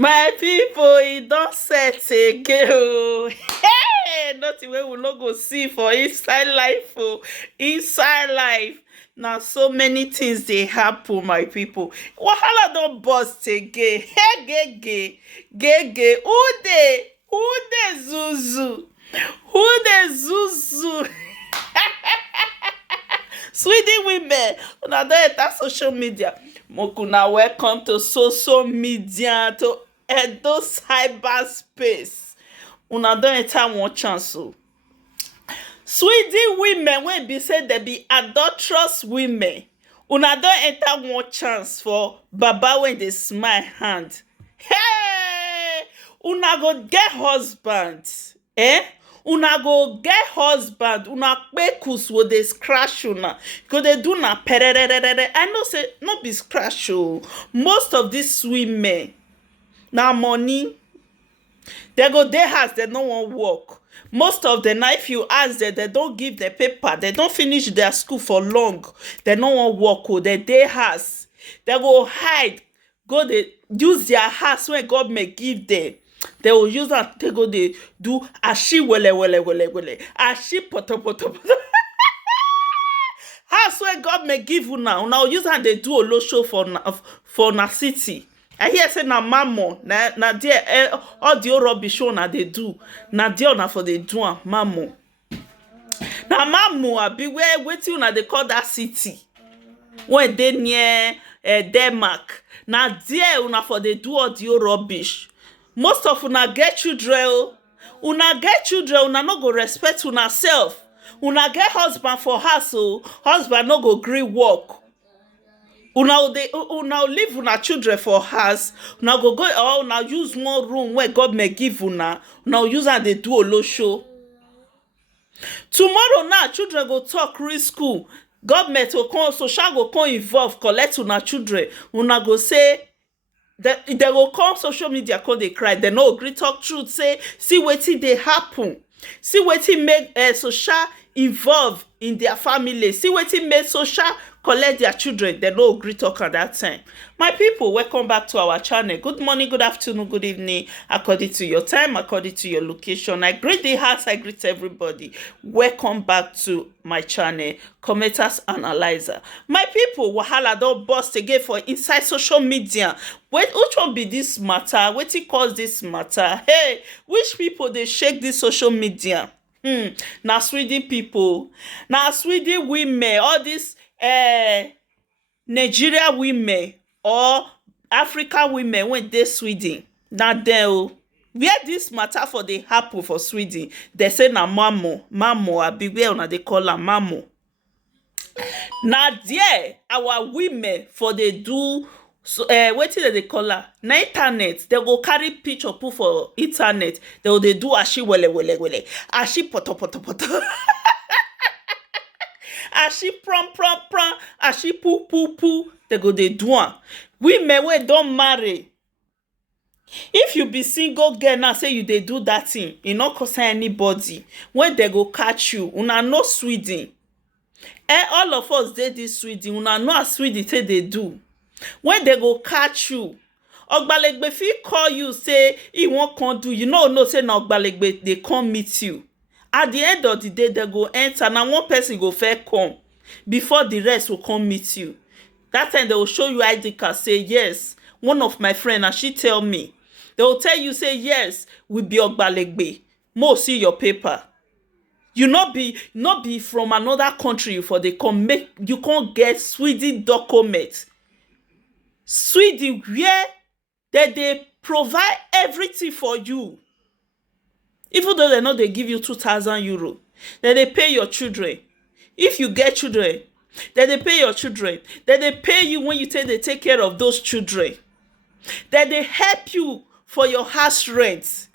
My people, e don set again o. Hey, nothing wey we no go see for inside life o. Inside life, na so many things dey happen, my people. Wahala don burst again. Hey, gege. Who dey zuzu? Who dey zuzu? Sweden women, una don enter social media. Mokuna, welcome to social media, to Edo cyberspace. Una don enter one chance o. Sweden women wey be say dem be adulterous women. Una don enter one chance for baba wey dey smile hand. Hey! Una go get husband. Una go get husband. Una kpekus wo dey scratch una. Go dey do na pererere. I know say no be scratch o. Most of these women na money. They go dey house, they no wan work. Most of them, now if you ask them, they don't give the paper. They don't finish their school for long. They no wan work o. They dey house. They go hide. Go dey use their house when government give them. They will use that. They go dey do ashi wele. Ashi poto. House when government give una. Una use that they do olosho for na city. I hear say na mamo, na there all the rubbish una dey do. Na there una for dey do am, mamo. Na mamo abi where wetin una dey call that city when dey near Denmark. Na there una for dey do all the rubbish. Most of una get children o. Una get children, una no go respect una self. Una get husband for house o. Husband no go gree work. Una leave una children for house. Una go or una use one room where government give una. Una use am dey do olosho. Tomorrow now, children go talk real school. Government go come, social go come involve, collect una children. Una go say, they go come social media, come dey cry. They no agree talk truth. Say, see wetin dey happen. See wetin make social involve in their family. See wetin make social collect their children. They no agree talk at that time. My people, welcome back to our channel. Good morning, good afternoon, good evening, according to your time, according to your location. I greet the house, I greet everybody. Welcome back to my channel, Commenters Analyzer. My people, wahala don burst again for inside social media. Which one be this matter? Wetin cause this matter? Hey, which people dey shake this social media? Na Sweden people, na Sweden women, all these Nigeria women or Africa women wey dey Sweden, na dem o. Where this matter for dey happen for Sweden, they say na mamo abi where una dey call am mamo. Na there our women for dey do wetin they call am na internet. They go carry picture put for internet. They go dey do ashi wele, ashi poto. Ashi prom, ashi poo. They go dey do am. Women wey don marry. If you be single girl now, say you dey do that thing, e no concern anybody. When they go catch you, una know Sweden. All of us dey this Sweden. Una know as Sweden say they do. When they go catch you, ogbalegbe fit call you say he wan come do. You know say na ogbalegbe dey come meet you. At the end of the day, they go enter. Now one person go first come before the rest will come meet you. That time they will show you ID card. Say yes, one of my friend, and she tell me. They will tell you say yes, we be ogbalegbe. Mo see your paper. You not be from another country for they come make you can't get Sweden document. Sweden where they provide everything for you. Even though they know they give you 2,000 euro, then they pay your children. If you get children, then they pay your children. Then they pay you when you they take care of those children. Then they help you for your house rent.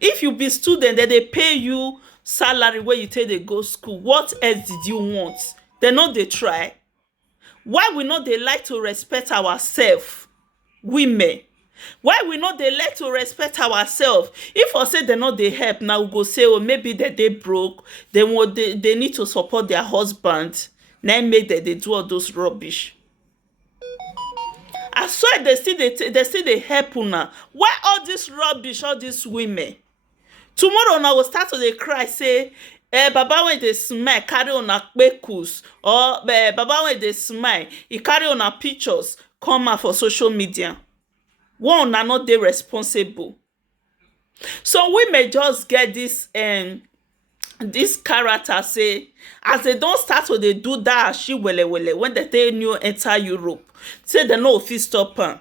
If you be student, then they pay you salary when you they go school. What else did you want? They know they try. Why we know they like to respect ourselves, women? Why we know they like to respect ourselves? If I say they know they help, now we go say, oh, maybe they broke, they need to support their husband. Now make that they do all those rubbish. I swear they still they help una. Why all this rubbish, all these women? Tomorrow una go start to dey cry say baba wey dey smile carry una kpekus, or baba wey dey smile e carry una pictures come out for social media. One una no dey responsible. Some women just get this character say as they don start to dey do that ashi wele when they take new enter Europe, say they no fit stop am.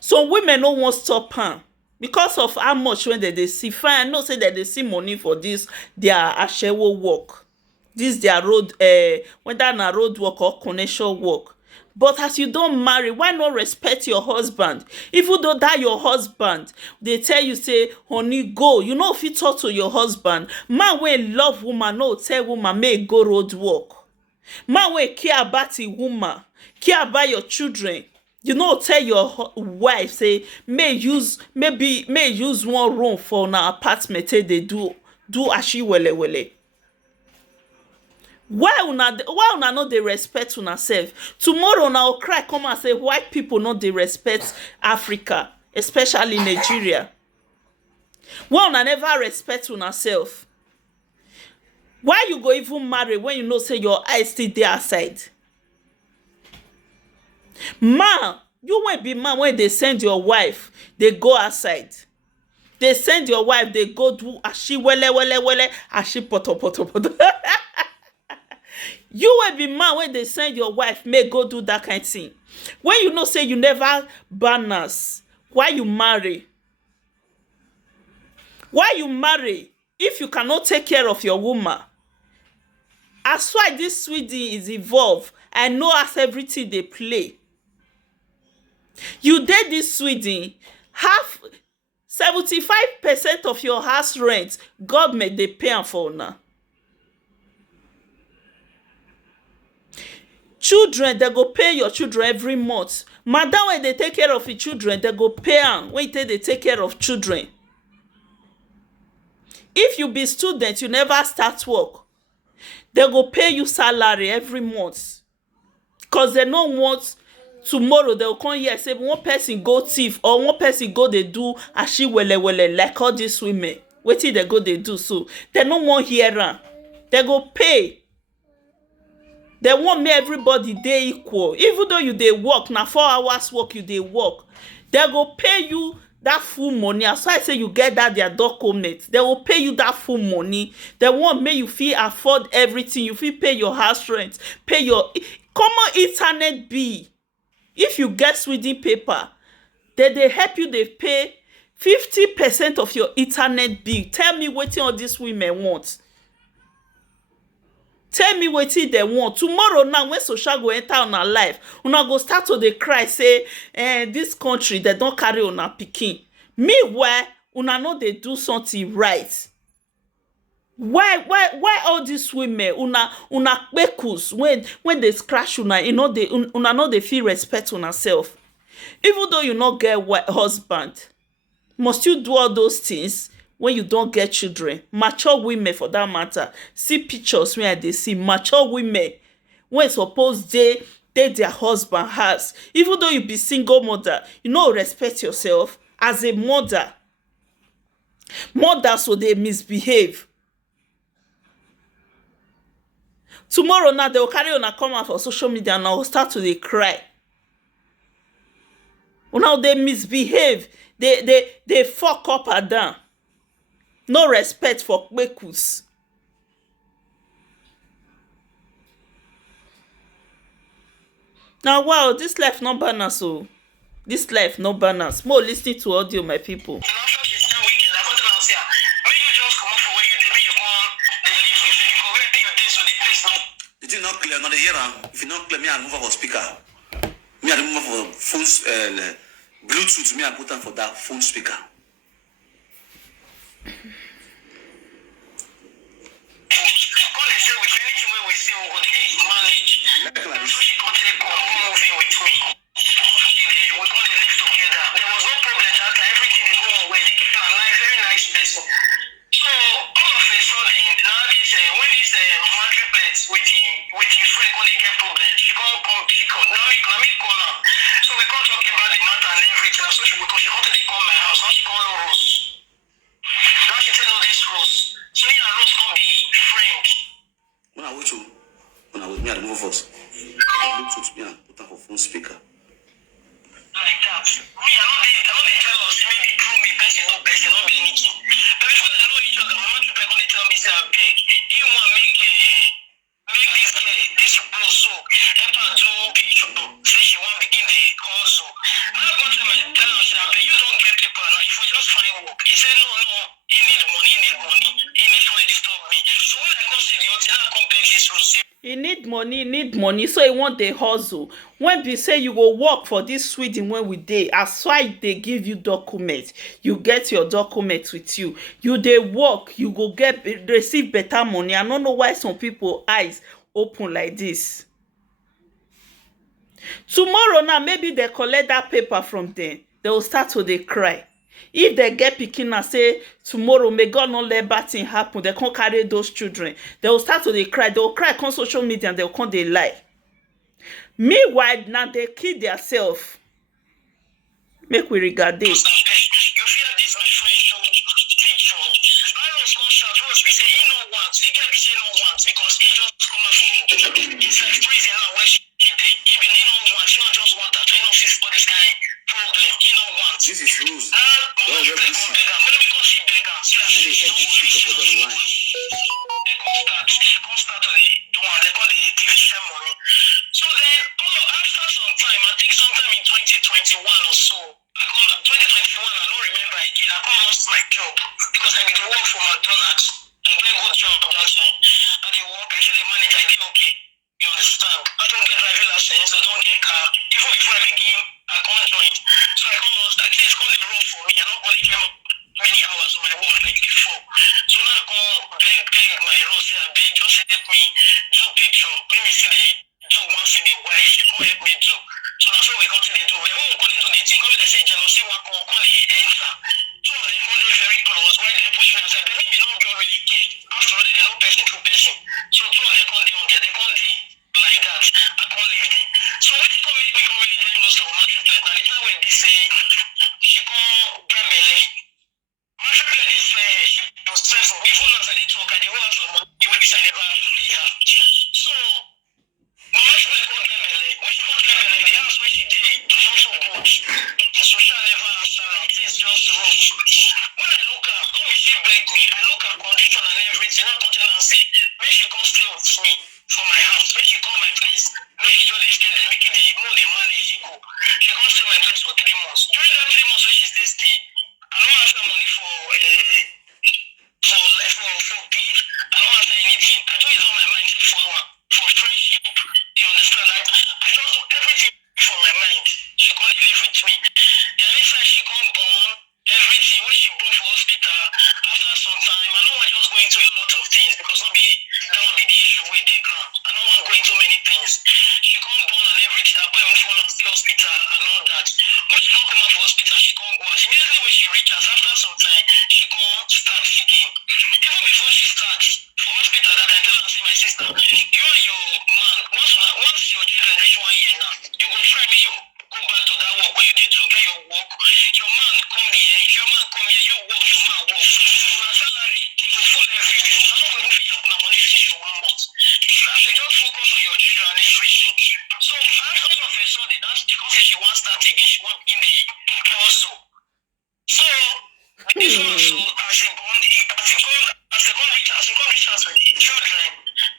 Some women no wan stop am because of how much when they see. Fine, I know say that they see money for this their ashewo work, this their road, whether na road work or connection work. But as you don't marry, why not respect your husband? Even though that your husband, they tell you say, honey, go. You know if you talk to your husband, man wey love woman, no tell woman make go road work. Man wey care about the woman, care about your children. You know tell your wife say may use one room for an apartment. They do ashi wele. Why una no dey respect una sef? Tomorrow una go cry come and say white people no dey respect Africa, especially Nigeria. Why una never respect una sef? Why you go even marry when you know say your eyes still dey outside? Man, you won't be man when they send your wife, they go outside. They send your wife, they go do ashi wele, ashi poto. You will be man when they send your wife may go do that kind of thing. When you know say you never balance, why you marry? Why you marry if you cannot take care of your woman? As why this Sweden is evolved, I know as everything they play. You did this Sweden, half 75% of your house rent, government they pay am for now. Children, they go pay your children every month. Madam, when they take care of your children, they go pay am when they take care of children. If you be student, you never start work, they go pay you salary every month. Because they don't want tomorrow they will come here say one person go thief or one person go they do ashi wele like all these women. Wetin they go they do so? They no want hear am. They go pay. They want make everybody dey equal. Even though you dey work, na 4 hours work you dey work, they go pay you that full money. As I say you get that their document, they will pay you that full money. They want make you fit afford everything. You fit pay your house rent, pay your common internet bill. If you get Sweden paper, they help you, they pay 50% of your internet bill. Tell me what all these women want. Tell me wetin they want. Tomorrow now, when social go enter on our life, una go start to dey cry say, this country they don't carry una pikin. Meanwhile, una no dey do something right. Why all these women una kpekus when they scratch una, you know una no dey feel respect una self. Even though you not get husband, must you do all those things? When you don't get children, mature women for that matter, see pictures where they see mature women when suppose they their husband has. Even though you be single mother, you know respect yourself as a mother. Mothers so they misbehave. Tomorrow now they will carry on a come out for social media and I will start to they cry. Now they misbehave. They fuck up and down. No respect for kpekus. Now, wow, this life no balance, so this life no balance. More listening to audio, my people. It is not clear. Not the hear. If you not clear, me I move for speaker. Me I move for phones. Bluetooth. Me I put on for that phone speaker. come to the come my house, not she come no Rose. Now she tell no this Rose. So me and Rose come be friend. When I watch you, when I was me at the move us, Bluetooth me and put on for phone speaker. Like that. Me, I don't jealous. Maybe prove me person, no be anything. But before they know each other, my mom people gonna tell me say I beg. You want make this this bro so help her do picture. Say she want begin the hustle. I go to my tell her say I beg you don't get people now. If we just find work, he said no, he need money, he need to disturb me. So when I come see the hotel, I come beg this room. He need money, so he want the hustle. When be say you go work for this Sweden when we dey, as why they give you documents, you get your documents with you. You dey work, you go receive better money. I don't know why some people eyes open like this. Tomorrow now, maybe they collect that paper from them. They will start to dey cry. If they get pikin and say tomorrow may God not let bad thing happen, they can't carry those children. They will start to dey cry. They will cry on social media and they will come dey lie. Meanwhile, now they kill themselves. Make we regard this. You feel this my friend show picture. I was come shout Rose be say he no want. The girl be say no want because he just come out from inside prison now where she dey. Even he no want. She not just want that. He no fit for this kind problem. He no want. This is Rose. Well, let me come beg her. Maybe because she beg her. See how she no want. They come start to do one. They call it the share money. So then, after some time, I think sometime in 2021 or so, I come 2021. I don't remember again. I come lost my job because I did work for McDonald's. I get good job that time. I did work. I see the manager. I did okay. You understand? I don't get driving license. I don't get car. Even before I begin, I can't join. So I come lost. At least call the road for me. I don't want to get many hours on my work like before. So now I come beg my road. Say I beg. Just help me do picture. Let me see the do once in a while. She come help me do. So that's what we continue to do. When we come to do the thing, come say jealousy, one come the answer. Two of them come very close. When they push me aside, they don't really care. After all, they know person to person. So two of them come on there, they come like that. I can't leave them. So when they come, we come really get close to my triplet. Now the time when they say she come get belly, my triplet is she was stressful. Even after they talk, I did want some money when this I never pay her. So my triplet come get belly. When she come get belly, the house where she did is not so good. So she never answer her. Things just rough. When I look at when she beg me, I look at condition and everything. I come tell her and say, when she come stay with me for my house, when she come my place, make she just stay there, make it the more the manage she go. She come stay my place for 3 months. During that 3 months when she stay, I don't ask her money for bill. I don't ask her anything. I just use all my mind to follow her for friendship. You understand? Like I just do everything for my mind. She come live with me. The next time she come born, everything when she born for hospital, after some time, I don't want just go into a lot of things because that will be the issue with the ground. I don't want to go into many things. She come born and everything, I put her for the hospital and all that. When she come out for hospital, she come go out. Immediately when she reaches, after some time, she come start feeding. Even before she starts for hospital, that I tell her, say my sister, you and your man, once your children reach 1 year now, you go try me, you go back to that work where you did to get your work. Your man come here. If your man come here, you work, your man work. On a salary, you go full every day. I'm not going to fit up on a money finish for 1 month. Now she just focus on your children and everything. So after all of a sudden, that's because she wants to start again, she wants in the hustle. So this also, as a bond, as a reach out with the children,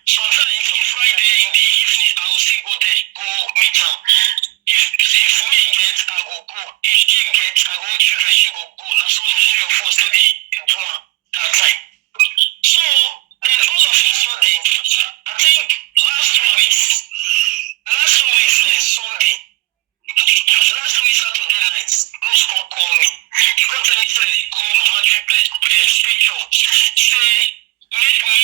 sometimes on Friday in the evening, I will still go there, go meet her. If me get, I go go. If she get, I go children, she go go. That's all 3 or 4 still the do that time. So then all of a sudden, I think last 2 weeks, Sunday, last 2 weeks Saturday night, Rose come call me. He come tell me say they call Mama Triplet picture. Say make me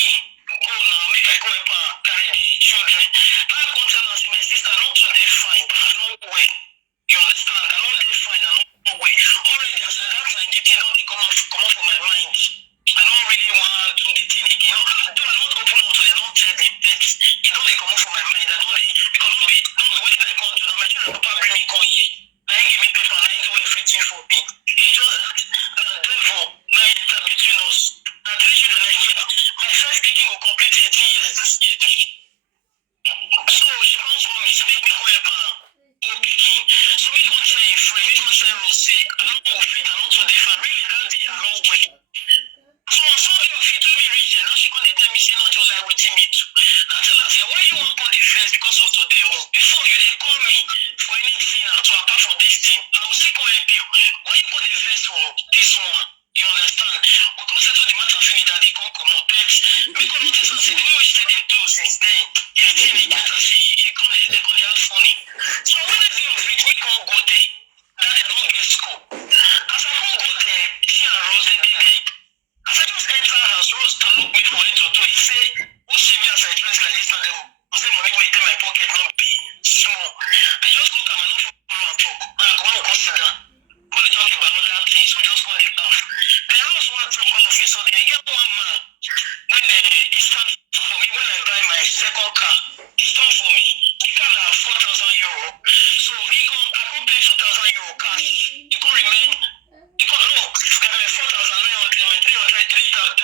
go now, make I go help her carry the children. Now I come tell her say my sister not today fine, no way. You understand? I know they fine, I know way. Already as at that time, the thing don't come out for my mind. he got the verse for this one. You understand? We can't settle the matter finish that they can't come up. But we can't notice and see what they do since then. The thing they get us, they call it funny. So when I say of it, we can't go there. That they don't get school. As I can't go there, she and Rose, they did there. As I just enter her house, Rose to look me for it to do. He say, who see me as I dress like this and them? I say, money wait in my pocket, not be small. I just look at my own phone and talk. I come out, go sit down. When they talk about other things, we just go and laugh. Then Rose want to come off it, so they get one man. When he stand for me, when I buy my second car, he stand for me. He car na 4,000 euro. So he go, I go pay 2,000 euro cash. He go remain. He go no, 4,900, my 300, 4,000,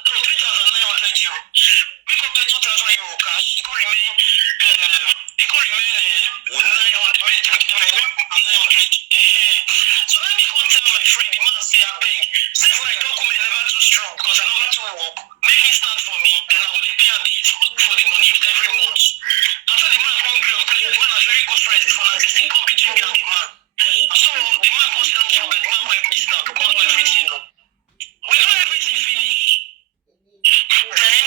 no 3,900 euro. We go pay 2,000 euro cash. He go remain. He go remain 900, 900. So let me go tell my friend, the man say, I beg, since my document never too strong, because I never too work, make him stand for me, then I will pay a bit for the money every month. After the man come grow, because the man are very good friends, for an existing come between me and the man. So the man come say no problem, the man will help me stand to come do everything. No. We do everything finish. Then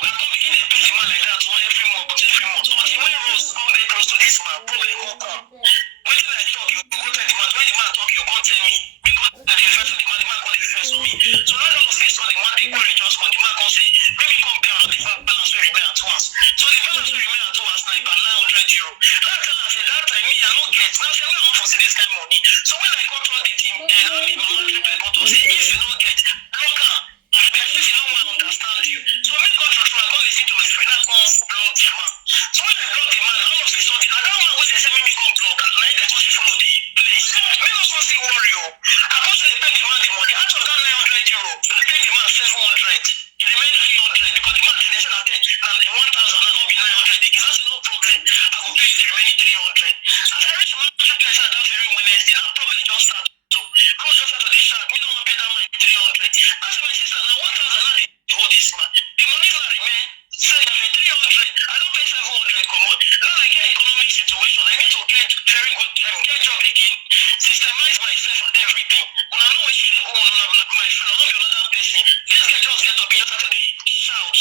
we come begin to pay the man like that one every month. Until when Rose come very close to this man, problem go come. When I talk, you go tell the man. When the man talk, you go tell me. Because the reverse of the man come the reverse of me. So now all of a sudden, the man the quarrel just come. The man come say, let me compare all the balance will remain at once. So the balance will remain at once now about 900 euro. Now I tell her, say that time me I don't get. Now say where I want to see this kind of money. So when I come to the team, now me mama triple go to say if you don't get, look am. But if you don't want to understand you, so me go to try go listen to my friend. I go block the man. So when I block the man, all of a sudden, now that man wey dey say me come block, now they come dey follow the place. Me no come see worry o. I go say pay the man the money. Out of that 900 euro, I pay the man 700. It remain 300 because the man dey say that na 1,000 and no be 900 again. I say no problem. I go pay the remaining 300. As I reach my place that very Wednesday, that problem just start to. I was just out of the shack. Me no wan pay that man 300. I say my sister, now 1,000 now dey hold this man. The money now remain 300. I don't pay 700 come on. Now I get economic situation. I need to get very good get job again. Systemize myself and everything. When I know which thing go on, my friend, I'll be another person. This guy just get up, he just out of the shout.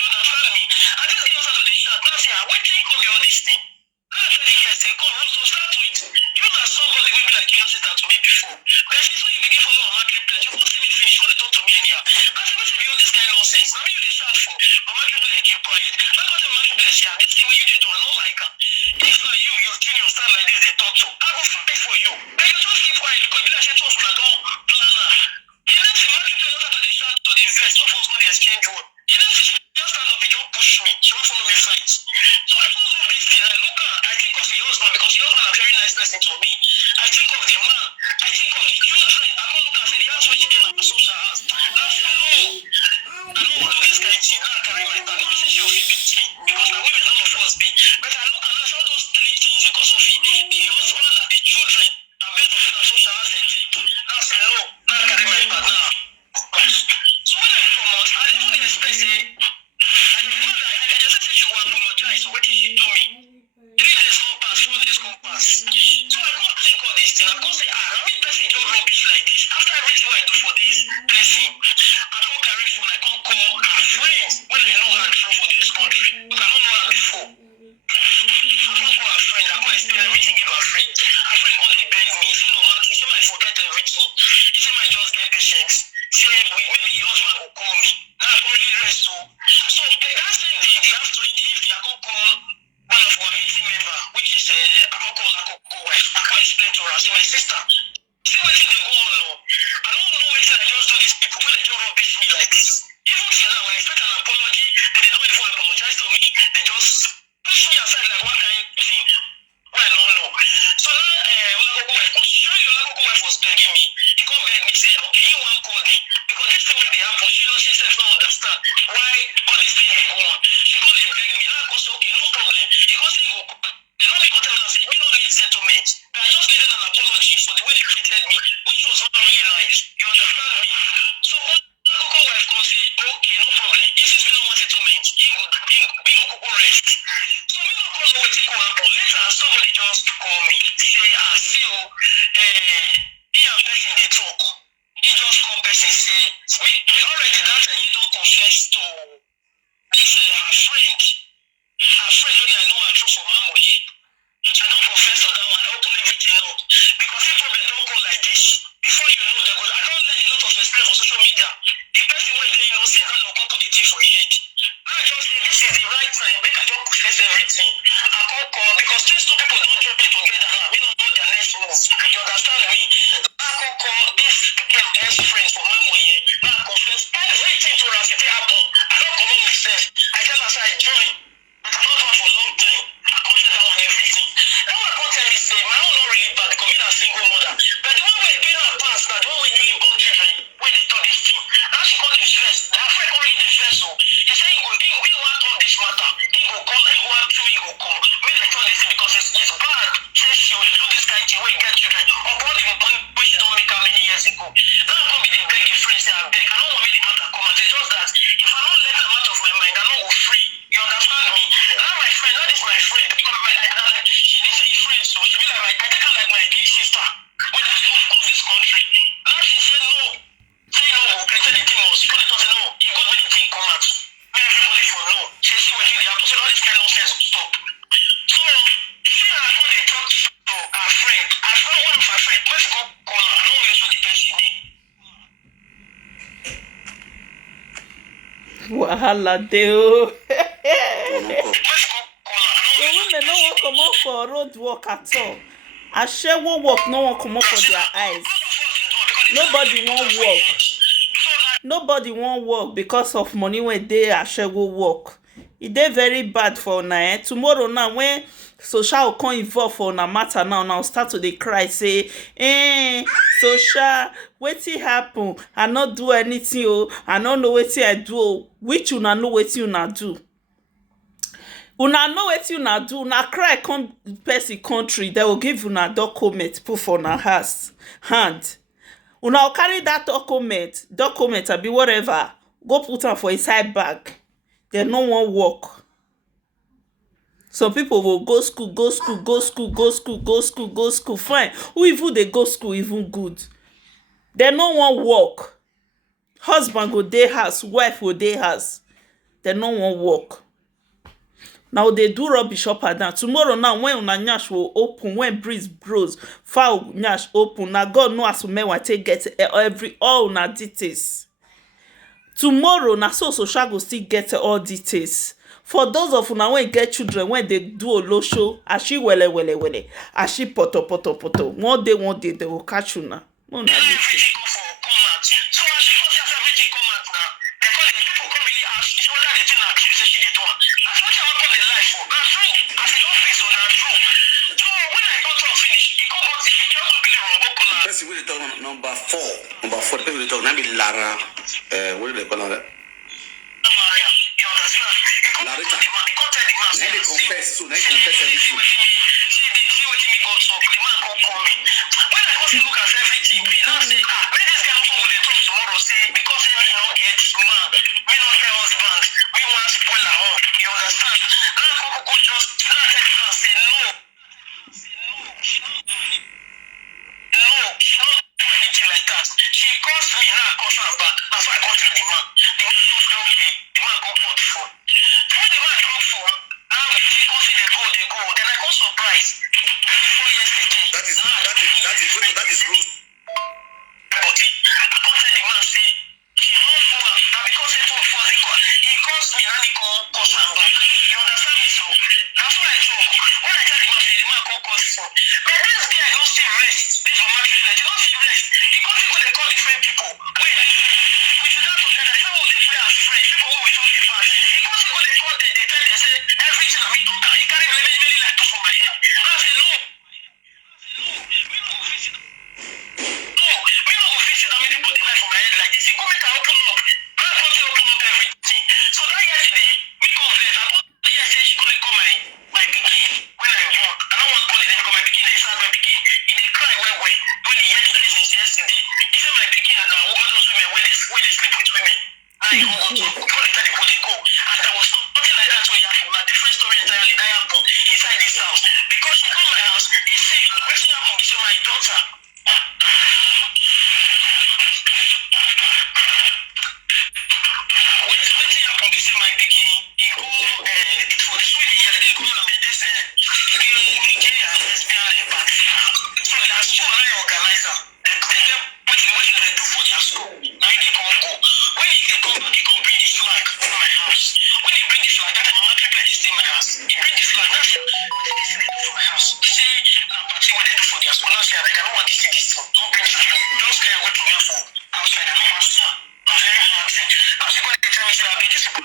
You understand me? I just get out of the shout. Now say, wait till you come be all this thing. Now I tell the guy, say, come, so start with. You know somebody will be like you sit down to me before. But since when you begin follow my triplet, you won't see me finish. You want to talk to me anyhow. I say, what's all this kind of nonsense? Now me you dey shout for. My triplet keep quiet. Now go tell my triplet, yeah, this thing what you dey do, I don't like am. If na you, your junior stand like this, they talk to. I go fight for you. Then you just keep quiet because you like say trust na don plan am. You know say my triplet not to dey shout to the verse, so folks no dey exchange word. You know say she just stand up, he just push me. She wan follow me fight. So I just look this thing, I look am, I think of the husband because the husband na very nice person to me. I think of the man, I think of the children. I come look and say the house wey she dey na social house. Now say no, I don't want to do this kind of thing. Now I carry my bag, no say she go fit beat me because na women none of us be. But I look and I say all those three things because of it. The husband and the children and based on say na social house dem dey. Now say no, now I carry my bag now. So when I come out, I didn't even expect say I just say she go apologize for wetin she do me. 3 days come pass, 4 days come pass. So I come think of this thing. I come say, na me person just rubbish like this. After everything wey I do for this person, I come carry phone, I come call her friends when I know her through for this country. Because I don't know her before. I come call her friend, I come explain everything give her friend. Her friend come dey beg me. He say, no, man, he say, I forget everything. He say, I just get patience. Say, maybe the husband will call me. Now I come really rest. So that same day, they have to, in the evening, I come call one of our meeting member, which is I come call her wife. I come explain to her, I say, my sister, see wetin dey go on now. I don't know wetin I just do these people when they just rubbish me like this. Even till now, I expect an apology, they don't even apologize to me. They just push me aside like one kind of thing. Well, I don't know. So now, Olakoko wife, surely Olakoko wife was begging me. He come beg me say, okay, you want call me because this thing wey dey happen, she self no understand why all these things dey go on. She come dey beg me. Now I go say, okay, no problem. He come say he go call. They no dey come tell me say me no need settlement. But I just needed an apology for the way they treated me, which was not really nice. You understand me? So Olakoko wife come say, okay, no problem. If you no want settlement, he go go rest. So me no come know wetin go happen. Later, somebody just call me say, see truck. He just call person say, we already that time he don't confess to this her friend. Her friend only I know her through for Mamoye. I don't confess to that one. I open everything up. Because if problem don't go like this, before you know they go, I don't learn a lot of experience on social media. The person when they innocent, how they'll come put the thing for your head. I just say this is the right time, make I don't confess everything. I can't call because these two people don't join together now. We don't know their next move. You understand me? I can't call this best friends for Mamoye. Now I confess everything to us if it happen. I don't come on myself. I tell us I join. I don't know for a long time. I confess that on everything. Now I can't tell me say my own not really bad because I'm a single mother. But the one we're doing our past, now the one we're newly born children, where they talk this thing. Now she call the stress. The friend calling the stress. So he say he want to talk this matter. He go come, he want to, he go come. Make them talk this thing because it's bad. Say she will do this kind of thing when you get children. Or what if you when she don't make how many years ago. Now I come with the beg your friends say I beg. I don't want me the matter come out. It's just that if I don't let them out of my mind, I don't go free. You understand me? Now my friend, that is my friend. Because she didn't say friend, so she be like I take her like my big sister. When I first come this country. Now she said no. Say no, okay, say the thing was she say no. You go when the thing come out. Make everybody for no. She see what you have to say all this kind of nonsense will stop. So she and I they talk to our friend. I found one of our friends. Let's go call her. I don't know what the person name. Wahala deo. Let's go call her. So women no wan comot for road work at all. Ashewo work no wan comot for their eyes. Nobody wan work. Nobody wan work because of money wey dey ashewo work. E dey very bad for una. Tomorrow now when social come involve for una matter now start to dey cry say social wetin happen? I no do anything o. I no know wetin I do o. Which una know wetin una do? Una know wetin una do. Una cry come person country, they will give una document put for una hand. Una go carry that document abi whatever, go put am for inside bag. They no wan work. Some people will go school. Fine. Who even dey go school even good? They no wan work. Husband go dey house, wife go dey house. They no wan work. Now they do rubbish up and down. Tomorrow now when una nyash will open, when breeze blows, fowl nyash open. Now God know as umenwan take get all una details. Tomorrow na so social go still get all details. For those of una wey get children when they do olosho, ashi wele, ashi poto. One day they will catch una. No na this. Number four, the people they talk, maybe Lara, what do they call her? Larita. Now they confess, so now they confess everything. That is rules.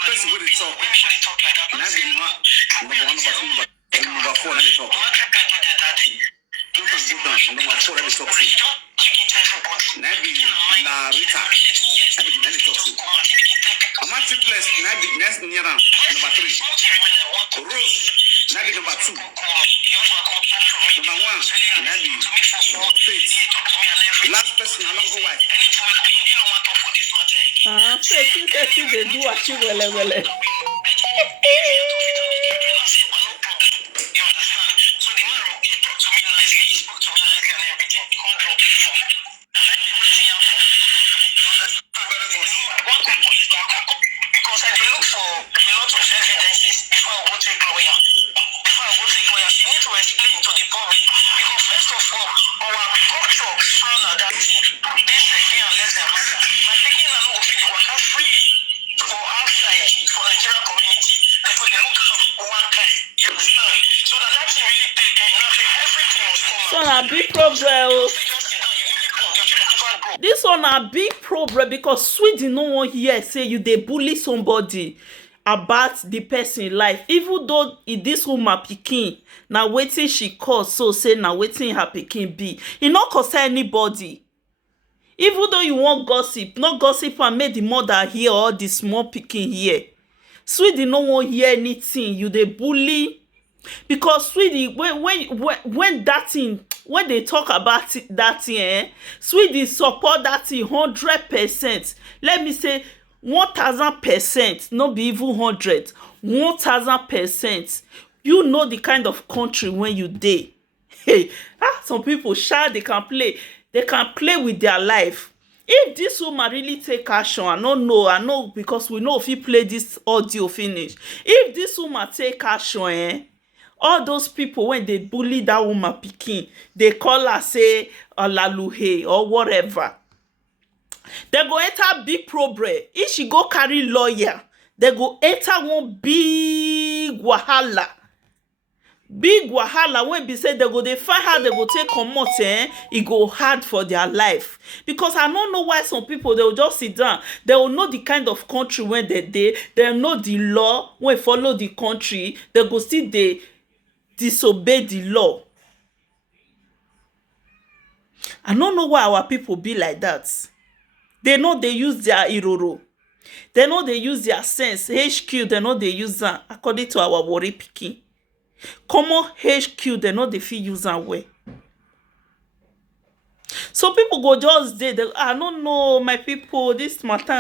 person with the talk. Now be number 1, number 4, now they talk. Number 4, now they talk. Now be Rita, now they talk. I'm at the place, now be next near number 3. Rose, now be number 2. Number 1, now be Faith. Last person, how long go why? Faith, you say they do what you well. Big problem. This one a big problem because Sweden no one here say you dey bully somebody about the person life, even though this woman pikin na wetin she cause, so say na wetin her pikin be. E no concern anybody. Even though you want gossip, no gossip and make the mother hear or the small pikin hear. Sweden no one hear anything. You dey bully. Because Sweden, when that thing, when they talk about that thing, Sweden support that thing 100%. Let me say 1000%, not be even 100, 1000%. You know the kind of country when you dey. Hey, some people sha they can play with their life. If this woman really take action, I know because we know if he play this audio finish. If this woman take action, all those people when they bully that woman pikin, they call her say olaluhe or whatever. They go enter big problem. If she go carry lawyer, they go enter one big wahala. Big wahala when be say they go they find how they go take comot, it go hard for their life. Because I don't know why some people they will just sit down. They will know the kind of country when they know the law when follow the country. They go see they disobey the law. I don't know why our people be like that. They know they use their iroro. They know they use their sense. HQ, they know they use that according to our worry picking. Common HQ, they know they feel use that way. So people go just they I don't know my people this matter,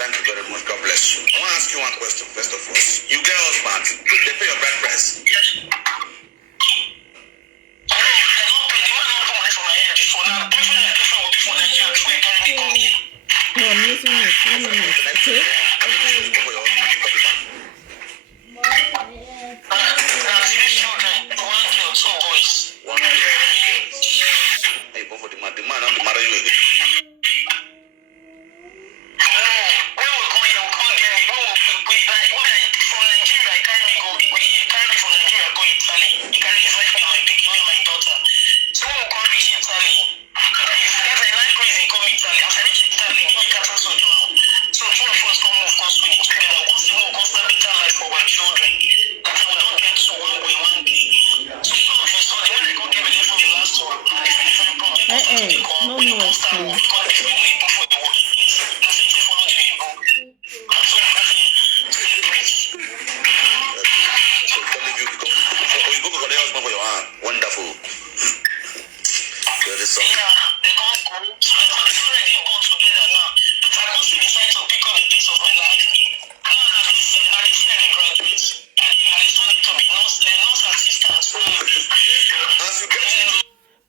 Thank you very much. God bless you. I want to ask you one question first of all. You get husband, they pay your bride price. Yes. No, I'm using it. Okay.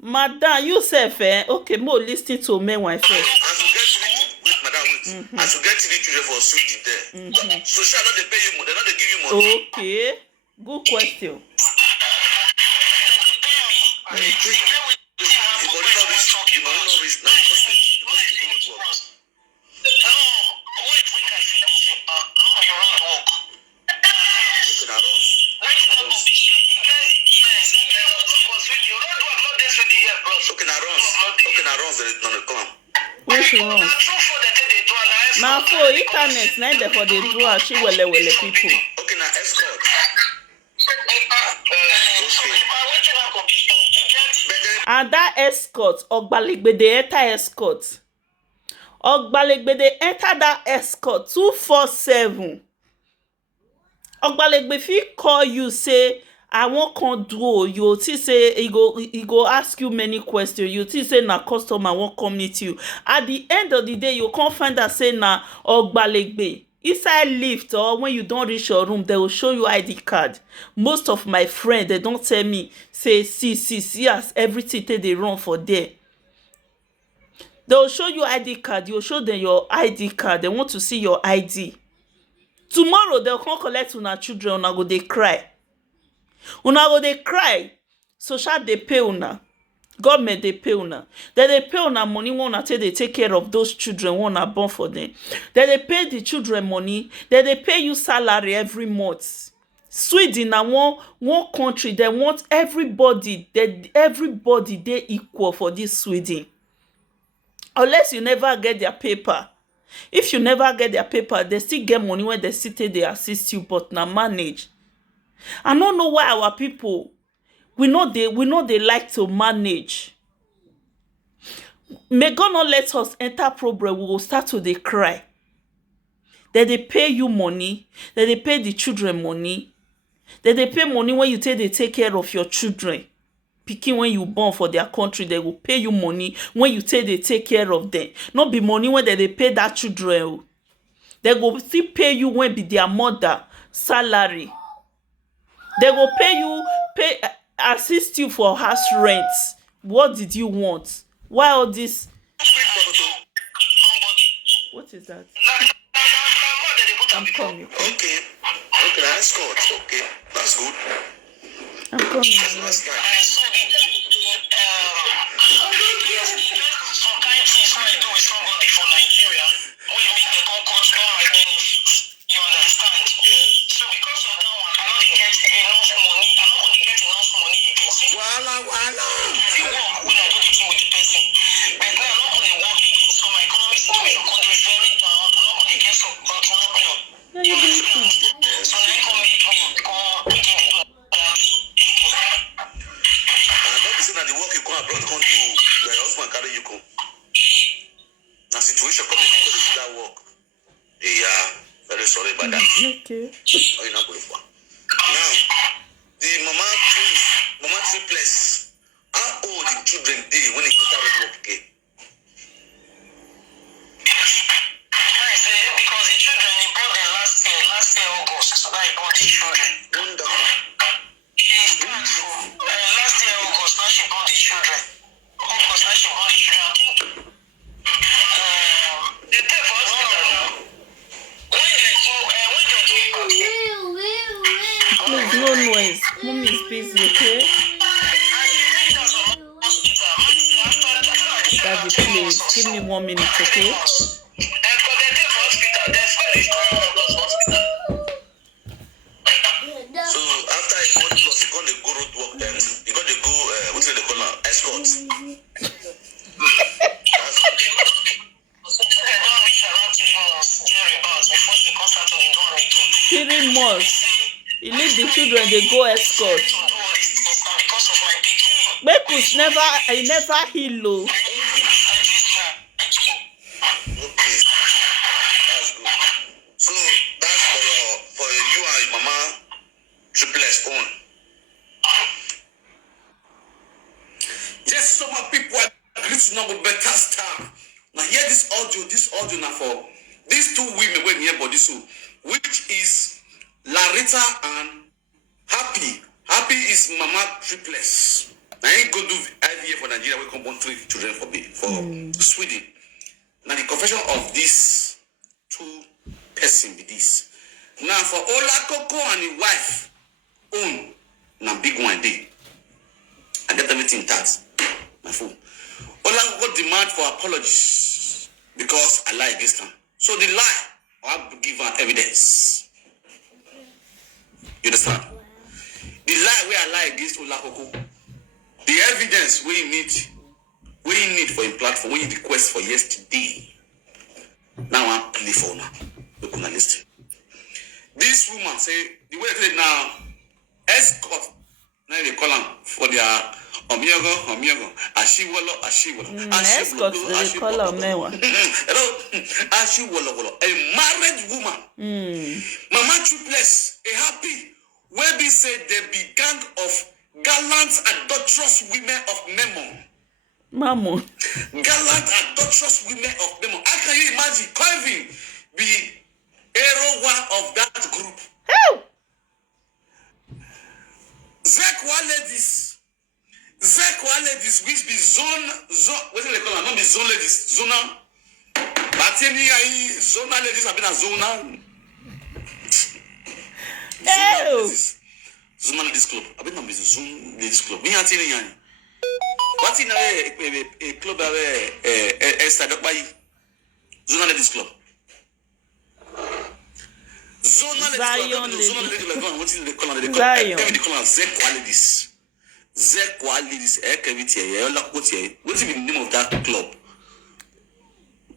Madam, you self, okay, more listening to me when first. I should get 3 children for Sweden there. So shall not they pay you more? They not they give you money. Okay, good question. Okay, now runs. No, come on. Which runs? Now for internet, neither for the do as she wele people. Okay, now escort. And that escort, Ogbalegbe, they enter escort. Ogbalegbe, they enter that escort 247. Ogbalegbe, if he call you, say, I won't come do, you see say he go ask you many questions. You see say na customer won't come meet you. At the end of the day, you can't find that say na Ogbalegbe. Inside lift or when you don't reach your room, they will show you ID card. Most of my friends, they don't tell me, say, see as everything they run for there. They will show you ID card. You will show them your ID card. They want to see your ID. Tomorrow, they'll come collect una children. Una go dey cry. Una go dey cry. Social dey pay una. Government dey pay una. Then they pay una money when una take care of those children when una born for them. Then they pay the children money. Then they pay you salary every month. Sweden na one country. They want everybody. Everybody dey equal for this Sweden. Unless you never get their paper. If you never get their paper, they still get money when they still they assist you, but na manage. I don't know why our people we know they like to manage. May God not let us enter problem. We will start to dey cry. Then they pay you money. Then they pay the children money. Then they pay money when you they take care of your children. Picking when you born for their country, they will pay you money when you they take care of them. Not be money when they pay that children. They go still pay you when be their mother salary. They go assist you for house rent. What did you want? Why all this? What is that? I'm coming. Okay, that's good. Okay, that's good. I'm coming. Okay. Now, the mama triplets, how old the children dey when they start work again? Because the children they born them last year August, so I born the children. Wonderful. Last year August, now she born the children. August, now she born the children. I think they take for hospital now. Please, no noise. Mommy is busy, okay? Daddy, please, give me 1 minute, okay? So after he got plus, he got the go road work, then he got the go, what do they call now? Escort. Three months. You leave the children, they go escort. Make us never heal low. Okay, that's good. So that's for you and your mama triplets own. Yes, some people are reaching out with better stuff. Now hear this audio now for these two women when near body so, which is Larita and Happy. Happy is mama triplets. Now he go do IVF for Nigeria. We come born 3 children for Sweden. Now the confession of this two person be this. Now for Ola Coco and his wife own now big one day. I get everything taxed. My phone. Ola Coco demand for apologies because I lie this time. So the lie, I have to give her evidence. You understand? The lie where I lie against Ola Coco, The evidence we need for a platform, we request for yesterday. Now I'm play for now. We can listen. This woman say the way they now escort. Now they call them for their omiogo, ashiwolo. Escort, they call her umenwan. Ashiwolo, a married woman. Mama triplets, a happy. Where be said they be gang of gallant adulterous women of Memon. Mamu. Gallant adulterous women of Memon. How can you imagine Calvin be hero one of that group? Help! Zekwa ladies, which be zone, what do they call them? Not be zone ladies, zona. But any zona ladies have been a zona. Zona ladies club. I've been on the zone ladies club. Me and Cynthia. What in a club a started by zona ladies club. Zona ladies club. What is they call them? They call them Zekwa ladies. Zekwa ladies. What is the name of that club?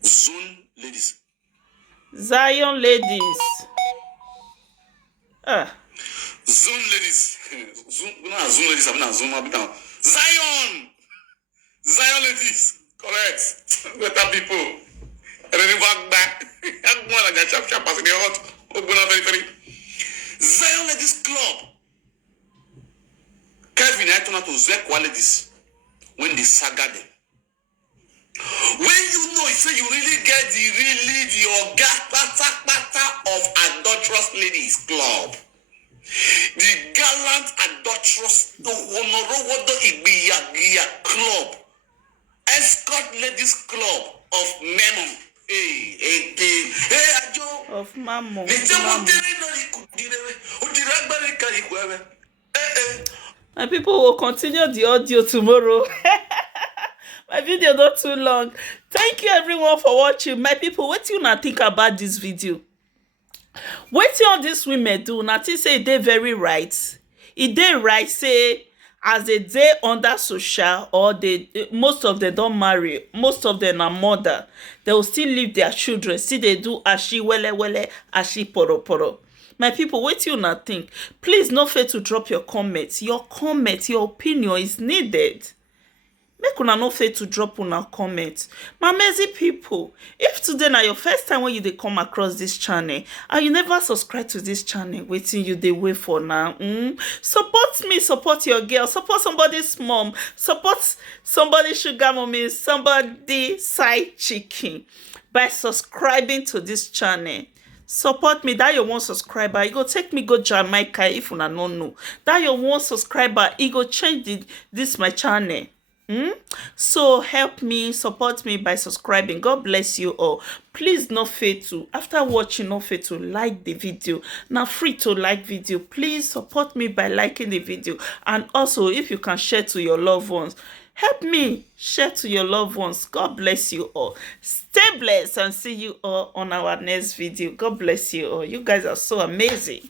Zone ladies. Zion ladies. Zone ladies. Zone ladies. Zion ladies. Correct. Better people. Ready back back. I'm more like a chap as in the hot. Zion ladies club. Kevin, I turn out to Zekwa ladies when they saga them. When you know, you say you really get the orga pata of adulterous ladies club. The gallant adulterous club. Escort ladies club of Memon. Of Mamu. My people will continue the audio tomorrow. My video not too long. Thank you everyone for watching. My people, what do you think about this video? What all these women do? Nothing say they very right. If they right, say as they day under social or they most of them don't marry, most of them are mother, they will still leave their children. See they do ashi wele, ashi poro. My people, what do you think? Please not fail to drop your comments. Your opinion is needed. Make una no fail to drop una comment. My amazing people, if today na your first time when you dey come across this channel and you never subscribe to this channel, wetin you dey wait for now? Support me, support your girl, support somebody's mom, support somebody's sugar mommy, somebody side chicken by subscribing to this channel. Support me. That your one subscriber, e go take me go Jamaica if una no know. That your one subscriber, e go change this my channel. So help me, support me by subscribing. God bless you all. Please not fail to, after watching, not fail to like the video. Now free to like video. Please support me by liking the video. And also if you can share to your loved ones, help me share to your loved ones. God bless you all. Stay blessed and see you all on our next video. God bless you all. You guys are so amazing.